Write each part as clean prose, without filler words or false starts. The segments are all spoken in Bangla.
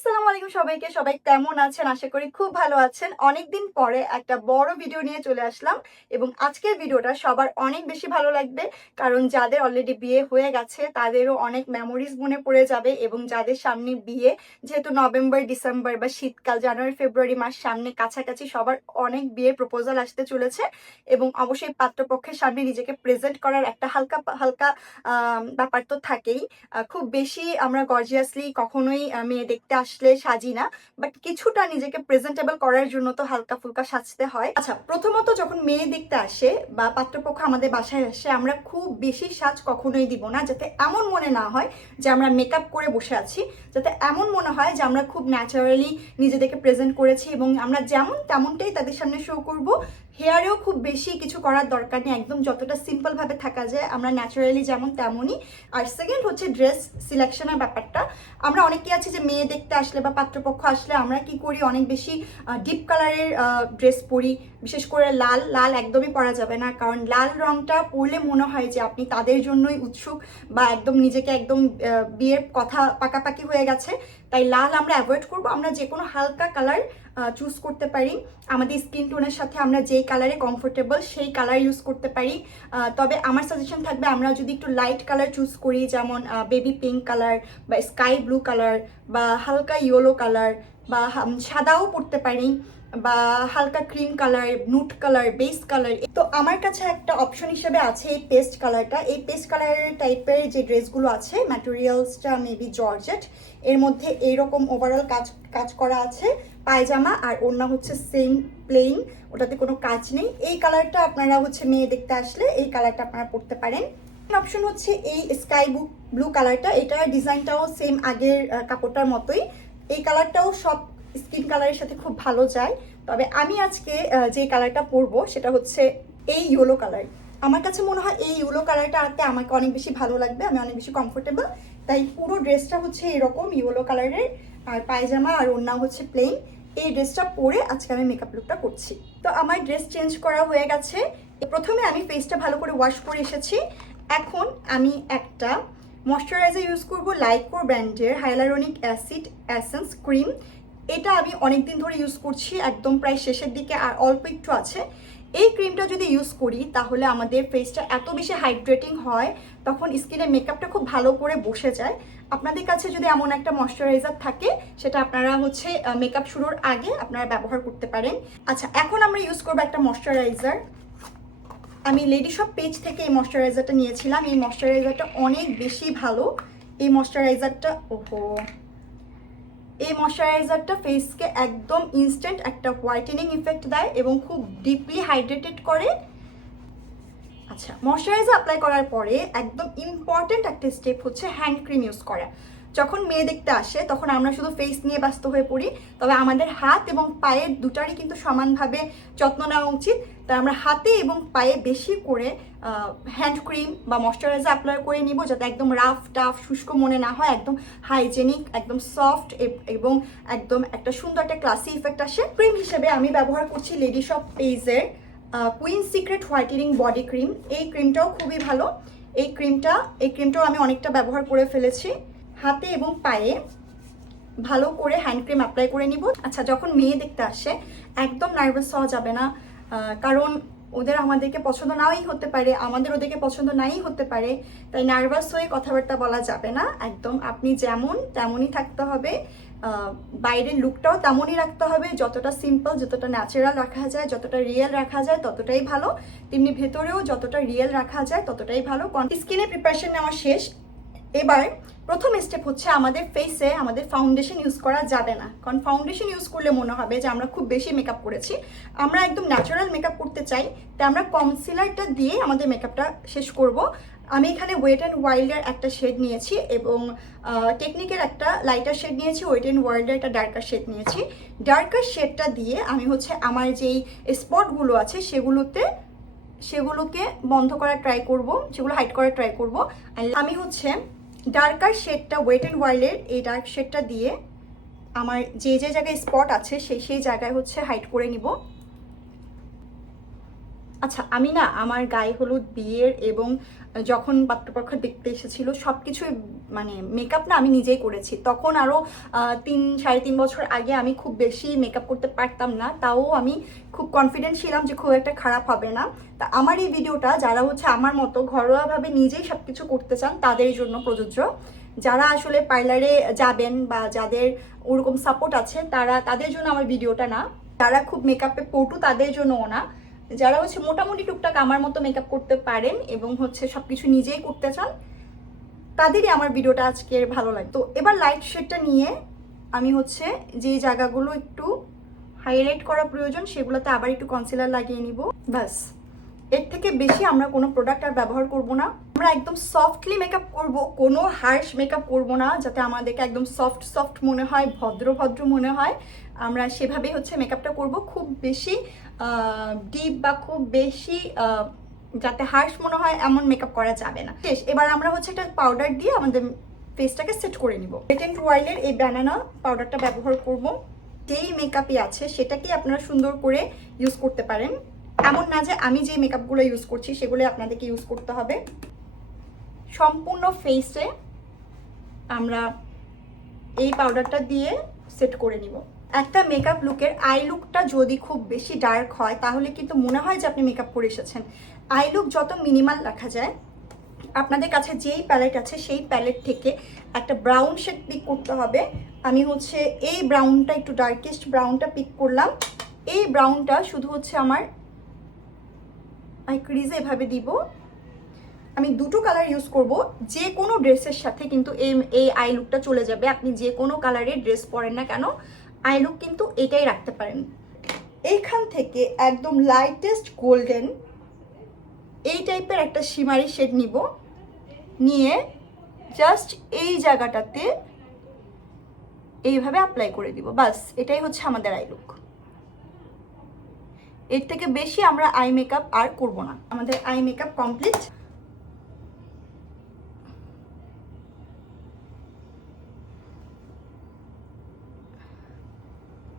আসসালামু আলাইকুম সবাইকে। সবাই কেমন আছেন? আশা করি খুব ভালো আছেন। অনেকদিন পরে একটা বড় ভিডিও নিয়ে চলে আসলাম এবং আজকের ভিডিওটা সবার অনেক বেশি ভালো লাগবে, কারণ যাদের অলরেডি বিয়ে হয়ে গেছে তাদেরও অনেক মেমোরিজ মনে পড়ে যাবে এবং যাদের সামনে বিয়ে, যেহেতু নভেম্বর, ডিসেম্বর বা শীতকাল, জানুয়ারি, ফেব্রুয়ারি মাস সামনে কাছাকাছি, সবার অনেক বিয়ের প্রপোজাল আসতে চলেছে এবং অবশ্যই পাত্রপক্ষের সামনে নিজেকে প্রেজেন্ট করার একটা হালকা হালকা ব্যাপার তো থাকেই। খুব বেশি আমরা গর্জিয়াসলি কখনোই মেয়ে দেখতে আসলে সাজি না, বাট কিছুটা নিজেকে প্রেজেন্টেবল করার জন্য তো হালকা ফুলকা সাজতে হয়। আচ্ছা, প্রথমত যখন মেয়ে দেখতে আসে বা পাত্রপক্ষ আমাদের বাসায় আসে, আমরা খুব বেশি সাজ কখনোই দিব না, যাতে এমন মনে না হয় যে আমরা মেকআপ করে বসে আছি, যাতে এমন মনে হয় যে আমরা খুব ন্যাচারালি নিজেদেরকে প্রেজেন্ট করেছি এবং আমরা যেমন তেমনটাই তাদের সামনে শো করব। হেয়ারেও খুব বেশি কিছু করার দরকার নেই, একদম যতটা সিম্পলভাবে থাকা যায় আমরা ন্যাচারালি যেমন তেমনই। আর সেকেন্ড হচ্ছে ড্রেস সিলেকশনের ব্যাপারটা। আমরা অনেকেই আছি যে মেয়ে দেখতে আসলে বা পাত্রপক্ষ আসলে আমরা কি করি, অনেক বেশি ডিপ কালারের ড্রেস পরি। বিশেষ করে লাল লাল একদমই পরা যাবে না, কারণ লাল রংটা পরলে মনে হয় যে আপনি তাদের জন্যই উৎসুক বা একদম নিজেকে একদম বিয়ের কথা পাকাপাকি হয়ে গেছে। তাই লাল আমরা অ্যাভয়েড করব। আমরা যে কোনো হালকা কালার চুজ করতে পারি, আমাদের স্কিন টোনের সাথে আমরা যেই কালারে কমফোর্টেবল সেই কালার ইউজ করতে পারি। তবে আমার সাজেশন থাকবে আমরা যদি একটু লাইট কালার চুজ করি, যেমন বেবি পিঙ্ক কালার বা স্কাই ব্লু কালার বা হালকা ইয়েলো কালার বা সাদাও পরতে পারি বা হালকা cream colour, নুট colour, base colour. তো আমার কাছে একটা অপশন হিসেবে আছে এই পেস্ট কালারটা। এই পেস্ট কালারের টাইপের যে ড্রেসগুলো আছে, ম্যাটেরিয়ালসটা মেবি জর্জেট, এর মধ্যে এইরকম ওভারঅল কাজ করা আছে। পায়জামা আর ওড়না হচ্ছে সেম প্লেন, ওটাতে কোনো কাজ নেই। এই কালারটা আপনারা হচ্ছে মেয়ে দেখতে আসলে এই কালারটা আপনারা পরতে পারেন। অপশন হচ্ছে এই স্কাই ব্লু কালারটা, এটার ডিজাইনটাও সেম আগের কাপড়টার মতোই। এই কালারটাও সব স্কিন কালারের সাথে খুব ভালো যায়। তবে আমি আজকে যে কালারটা পরবো সেটা হচ্ছে এই ইয়েলো কালার। আমার কাছে মনে হয় এই ইয়েলো কালারটা আনতে আমাকে অনেক বেশি ভালো লাগবে, আমি অনেক বেশি কমফোর্টেবল। তাই পুরো ড্রেসটা হচ্ছে এরকম ইয়েলো কালারের, আর পায়জামা আর ওড়না হচ্ছে প্লেন। এই ড্রেসটা পরে আজকে আমি মেকআপ লুকটা করছি। তো আমার ড্রেস চেঞ্জ করা হয়ে গেছে। প্রথমে আমি ফেসটা ভালো করে ওয়াশ করে এসেছি। এখন আমি একটা ময়শ্চারাইজার ইউজ করব, লাইকো ব্র্যান্ডের হাইলারনিক অ্যাসিড এসেন্স ক্রিম। এটা আমি অনেক দিন ধরে ইউজ করছি, একদম প্রায় শেষের দিকে আর অল্প একটু আছে। এই ক্রিমটা যদি ইউজ করি তাহলে আমাদের ফেসটা এত বেশি হাইড্রেটিং হয়, তখন স্কিনে মেকআপটা খুব ভালো করে বসে যায়। আপনাদের কাছে যদি এমন একটা ময়শ্চারাইজার থাকে, সেটা আপনারা হচ্ছে মেকআপ শুরুর আগে আপনারা ব্যবহার করতে পারেন। আচ্ছা, এখন আমরা ইউজ করবো একটা ময়শ্চারাইজার। আমি লেডি শপ পেজ থেকে এই ময়শ্চারাইজারটা নিয়েছিলাম। এই ময়শ্চারাইজারটা অনেক বেশি ভালো। এই ময়শ্চারাইজারটা এই ময়শ্চারাইজারটা ফেসকে একদম ইনস্ট্যান্ট একটা হোয়াইটেনিং ইফেক্ট দেয় এবং খুব ডিপলি হাইড্রেটেড করে। আচ্ছা, ময়শ্চারাইজার অ্যাপ্লাই করার পরে একদম ইম্পর্টেন্ট একটা স্টেপ হচ্ছে হ্যান্ড ক্রিম ইউজ করা। যখন মেয়ে দেখতে আসে তখন আমরা শুধু ফেস নিয়ে ব্যস্ত হয়ে পড়ি, তবে আমাদের হাত এবং পায়ের দুটারই কিন্তু সমানভাবে যত্ন নেওয়া উচিত। তাই আমরা হাতে এবং পায়ে বেশি করে হ্যান্ড ক্রিম বা ময়শ্চারাইজার অ্যাপ্লাই করে নিব, যাতে একদম রাফ টাফ শুষ্ক মনে না হয়, একদম হাইজেনিক, একদম সফট এবং একদম একটা সুন্দর একটা ক্লাসি ইফেক্ট আসে। ক্রিম হিসেবে আমি ব্যবহার করছি লেডি শপ পেজের queen secret whitening body cream. এই ক্রিমটাও খুবই ভালো। এই ক্রিমটাও আমি অনেকটা ব্যবহার করে ফেলেছি। হাতে এবং পায়ে ভালো করে হ্যান্ড ক্রিম অ্যাপ্লাই করে নিব। আচ্ছা, যখন মেয়ে দেখতে আসে একদম নার্ভাস হওয়া যাবে না, কারণ ওদের আমাদেরকে পছন্দ নাই হতে পারে, আমাদের ওদেরকে পছন্দ নাই হতে পারে। তাই নার্ভাস হয়ে কথাবার্তা বলা যাবে না, একদম আপনি যেমন তেমনই থাকতে হবে। বাইরের লুকটাও তেমনই রাখতে হবে, যতটা সিম্পল, যতটা ন্যাচারাল রাখা যায়, যতটা রিয়েল রাখা যায় ততটাই ভালো। তেমনি ভেতরেও যতটা রিয়েল রাখা যায় ততটাই ভালো। স্কিনে প্রিপারেশন নেওয়া শেষ। এবার প্রথম স্টেপ হচ্ছে আমাদের ফেসে আমাদের ফাউন্ডেশন ইউজ করা যাবে না, কারণ ফাউন্ডেশন ইউজ করলে মনে হবে যে আমরা খুব বেশি মেকআপ করেছি। আমরা একদম ন্যাচারাল মেকআপ করতে চাই, তাই আমরা কনসিলারটা দিয়ে আমাদের মেকআপটা শেষ করব। আমি এখানে ওয়েট অ্যান্ড ওয়াইল্ডের একটা শেড নিয়েছি এবং টেকনিকের একটা লাইটার শেড নিয়েছি, ওয়েট অ্যান্ড ওয়াইল্ডের একটা ডার্কার শেড নিয়েছি। ডার্কার শেডটা দিয়ে আমি হচ্ছে আমার যেই স্পটগুলো আছে সেগুলোকে বন্ধ করার ট্রাই করব, সেগুলো হাইড করার ট্রাই করব। আমি হচ্ছে ডার্কার শেডটা ওয়েট অ্যান্ড ওয়াইল্ডের এই ডার্ক শেডটা দিয়ে আমার যে যে জায়গায় স্পট আছে সেই জায়গায় হচ্ছে হাইড করে নিব। আচ্ছা, আমি না আমার গায়ে হলুদ বিয়ের এবং যখন পাত্রপক্ষ দেখতে এসেছিল সব কিছুই মানে মেকআপ না আমি নিজেই করেছি। তখন আরও 3-3.5 বছর আগে আমি খুব বেশি মেকআপ করতে পারতাম না, তাও আমি খুব কনফিডেন্ট ছিলাম যে খুব একটা খারাপ হবে না। তা আমার এই ভিডিওটা যারা হচ্ছে আমার মতো ঘরোয়াভাবে নিজেই সব কিছু করতে চান তাদের জন্য প্রযোজ্য। যারা আসলে পার্লারে যাবেন বা যাদের ওরকম সাপোর্ট আছে তাদের জন্য আমার ভিডিওটা না। যারা খুব মেকআপে পটু তাদের জন্যও না। যারা হচ্ছে মোটামুটি টুকটাক আমার মতো মেকআপ করতে পারেন এবং হচ্ছে সবকিছু নিজেই করতে চান তাদেরই আমার ভিডিওটা আজকের ভালো লাগে। তো এবার লাইট শেডটা নিয়ে আমি হচ্ছে যে জায়গাগুলো একটু হাইলাইট করা প্রয়োজন সেগুলোতে আবার একটু কনসিলার লাগিয়ে নিব। ব্যাস, এর থেকে বেশি আমরা কোনো প্রোডাক্ট আর ব্যবহার করব না। আমরা একদম সফটলি মেকআপ করব, কোনো হার্শ মেকআপ করব না, যাতে আমাদেরকে একদম সফট সফট মনে হয়, ভদ্র ভদ্র মনে হয়। আমরা সেভাবেই হচ্ছে মেকআপটা করব। খুব বেশি ডিপ বা খুব বেশি যাতে হার্শ মনে হয় এমন মেকআপ করা যাবে না। শেষ, এবার আমরা হচ্ছে একটা পাউডার দিয়ে আমাদের ফেসটাকে সেট করে নিব। ওয়েট এন্ড ওয়াইল্ডের এই ব্যানানা পাউডারটা ব্যবহার করব। যেই মেকআপই আছে সেটাকেই আপনারা সুন্দর করে ইউজ করতে পারেন, এমন না যে আমি যে মেকআপগুলো ইউজ করছি সেগুলো আপনাদেরকে ইউজ করতে হবে। সম্পূর্ণ ফেসে আমরা এই পাউডারটা দিয়ে সেট করে নিব। একটা মেকআপ লুকের আই লুকটা যদি খুব বেশি ডার্ক হয় তাহলে কিন্তু মনে হয় যে আপনি মেকআপ করে এসেছেন। আই লুক যত মিনিমাল রাখা যায়, আপনাদের কাছে যেই প্যালেট আছে সেই প্যালেট থেকে একটা ব্রাউন শেড পিক করতে হবে। আমি হচ্ছে এই ব্রাউনটা, একটু ডার্কেস্ট ব্রাউনটা পিক করলাম। এই ব্রাউনটা শুধু হচ্ছে আমার আই ক্রিজে এভাবে দিব। আমি দুটো কালার ইউজ করব, যে কোনো ড্রেসের সাথে কিন্তু এই আই লুকটা চলে যাবে। আপনি যে কোনো কালারের ড্রেস পরেন না কেন আই লুক কিন্তু এটাই রাখতে পারেন। এইখান থেকে একদম লাইটেস্ট গোল্ডেন এই টাইপের একটা শিমারি শেড নিব, নিয়ে জাস্ট এই জায়গাটাতে এইভাবে অ্যাপ্লাই করে দিব। বাস, এটাই হচ্ছে আমাদের আই লুক। এর থেকে বেশি আমরা আই মেকআপ আর করব না। আমাদের আই মেকআপ কমপ্লিট।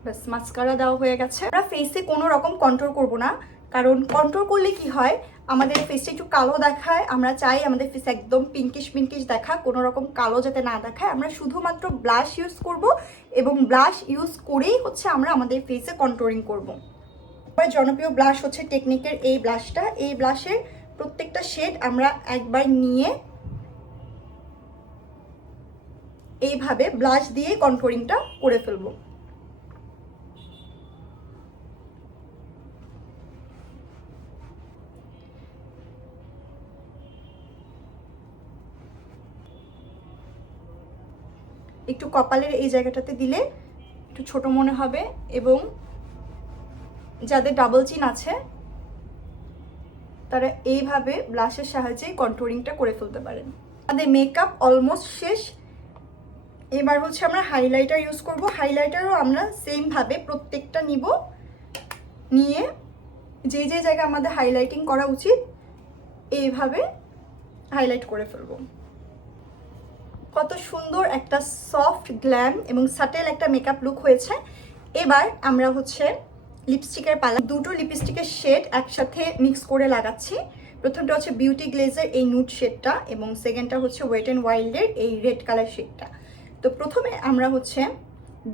বাস, মাস্কারা দেওয়া হয়ে গেছে। আমরা ফেসে কোনো রকম কন্ট্রোল করব না, কারণ কন্ট্রোল করলে কি হয় আমাদের ফেসটা একটু কালো দেখায়। আমরা চাই আমাদের ফেস একদম পিঙ্কিশ পিঙ্কিশ দেখা, কোনো রকম কালো যাতে না দেখায়। আমরা শুধুমাত্র ব্লাশ ইউজ করব এবং ব্লাশ ইউজ করেই হচ্ছে আমরা আমাদের ফেসে কন্ট্রোলিং করব। জনপ্রিয় ব্লাশ হচ্ছে টেকনিকের এই ব্লাশটা। এই ব্লাশের প্রত্যেকটা শেড আমরা একবার নিয়ে এইভাবে ব্লাশ দিয়ে কন্ট্রোলিংটা করে ফেলবো। একটু কপালের এই জায়গাটাতে দিলে একটু ছোট মনে হবে, এবং যাদের ডাবল চিন আছে তারা এইভাবে ব্লাশের সাহায্যে কন্ট্রোলিংটা করে ফেলতে পারেন। আমাদের মেকআপ অলমোস্ট শেষ। এবার হচ্ছে আমরা হাইলাইটার ইউজ করব। হাইলাইটারও আমরা সেমভাবে প্রত্যেকটা নিব, নিয়ে যে যে জায়গায় আমাদের হাইলাইটিং করা উচিত এইভাবে হাইলাইট করে ফেলবো। কত সুন্দর একটা সফট গ্ল্যাম এবং সাটেল একটা মেকআপ লুক হয়েছে। এবার আমরা হচ্ছে লিপস্টিকের পালা, দুটো লিপস্টিকের শেড একসাথে মিক্স করে লাগাচ্ছি। প্রথমটা হচ্ছে বিউটি গ্লেজের এই নুড শেডটা এবং সেকেন্ডটা হচ্ছে ওয়েট অ্যান্ড ওয়াইল্ডের এই রেড কালার শেডটা। তো প্রথমে আমরা হচ্ছে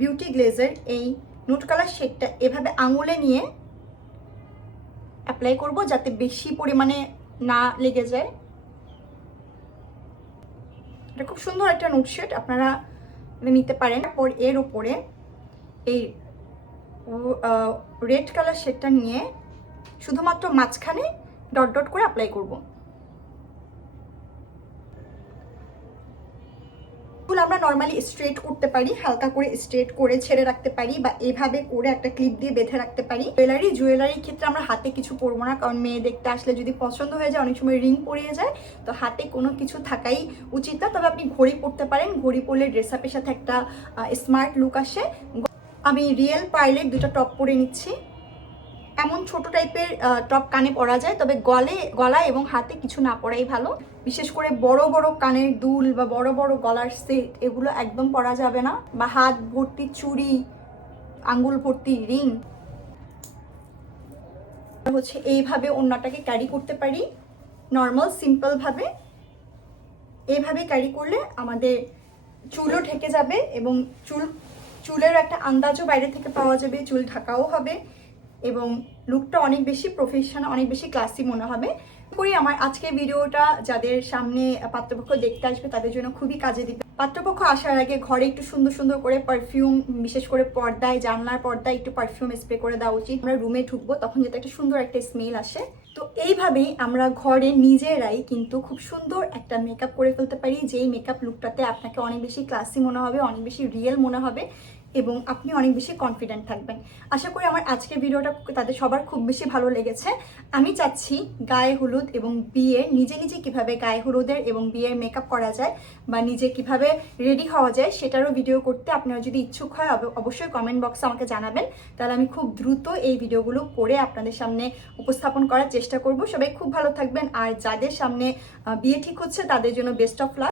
বিউটি গ্লেজের এই নুড কালার শেডটা এভাবে আঙুলে নিয়ে অ্যাপ্লাই করব, যাতে বেশি পরিমাণে না লেগে যায়। এটা খুব সুন্দর একটা নুড শেড, আপনারা নিতে পারেন। তারপর এর উপরে এই রেড কালার শেডটা নিয়ে শুধুমাত্র মাঝখানে ডট ডট করে অ্যাপ্লাই করব। আমরা নর্মালি স্ট্রেট করতে পারি, হালকা করে স্ট্রেট করে ছেড়ে রাখতে পারি, বা এভাবে করে একটা ক্লিপ দিয়ে বেঁধে রাখতে পারি। জুয়েলারির ক্ষেত্রে আমরা হাতে কিছু পরবো না, কারণ মেয়ে দেখতে আসলে যদি পছন্দ হয়ে যায় অনেক সময় রিং পরিয়ে যায়, তো হাতে কোনো কিছু থাকাই উচিত না। তবে আপনি ঘড়ি পরতে পারেন, ঘড়ি পরলে ড্রেস আপের সাথে একটা স্মার্ট লুক আসে। আমি রিয়েল পার্লের দুটো টপ পরে নিচ্ছি। এমন ছোট টাইপের টপ কানে পরা যায়, তবে গলা এবং হাতে কিছু না পরাই ভালো। বিশেষ করে বড় বড় কানের দুল বা বড় বড় গলার সেট এগুলো একদম পরা যাবে না, বা হাত ভর্তি চুড়ি, আঙ্গুল ভর্তি রিং। হচ্ছে এইভাবে ওড়নাটাকে ক্যারি করতে পারি, নর্মাল সিম্পলভাবে। এইভাবে ক্যারি করলে আমাদের চুলও ঢেকে যাবে এবং চুলের একটা আন্দাজও বাইরে থেকে পাওয়া যাবে, চুল ঢাকাও হবে এবং লুকটা অনেক বেশি প্রফেশনাল, অনেক বেশি ক্লাসি মনে হবে। করি আমার আজকের ভিডিওটা যাদের সামনে পাত্রপক্ষ দেখতে আসবে তাদের জন্য খুবই কাজে দিবে। পাত্রপক্ষ আসার আগে ঘরে একটু সুন্দর সুন্দর করে পারফিউম, বিশেষ করে পর্দায়, জানলার পর্দায় একটু পারফিউম স্প্রে করে দেওয়া উচিত। আমরা রুমে ঢুকবো তখন যাতে একটা সুন্দর একটা স্মেল আসে। তো এইভাবেই আমরা ঘরে নিজেরাই কিন্তু খুব সুন্দর একটা মেকআপ করে ফেলতে পারি, যেই মেকআপ লুকটাতে আপনাকে অনেক বেশি ক্লাসি মনে হবে, অনেক বেশি রিয়েল মনে হবে এবং আপনি অনেক বেশি কনফিডেন্ট থাকবেন। আশা করি আমার আজকের ভিডিওটা তাদের সবার খুব বেশি ভালো লেগেছে। আমি চাচ্ছি গায়ে হলুদ এবং বিয়ে নিজে নিজে কিভাবে গায়ে হলুদের এবং বিয়ের মেকআপ করা যায় বা নিজে কিভাবে রেডি হওয়া যায় সেটারও ভিডিও করতে। আপনারা যদি ইচ্ছুক হয় অবশ্যই কমেন্ট বক্সে আমাকে জানাবেন, তাহলে আমি খুব দ্রুত এই ভিডিওগুলো করে আপনাদের সামনে উপস্থাপন করার চেষ্টা করব। সবাই খুব ভালো থাকবেন, আর যাদের সামনে বিয়ে ঠিক হচ্ছে তাদের জন্য বেস্ট অফ লাক।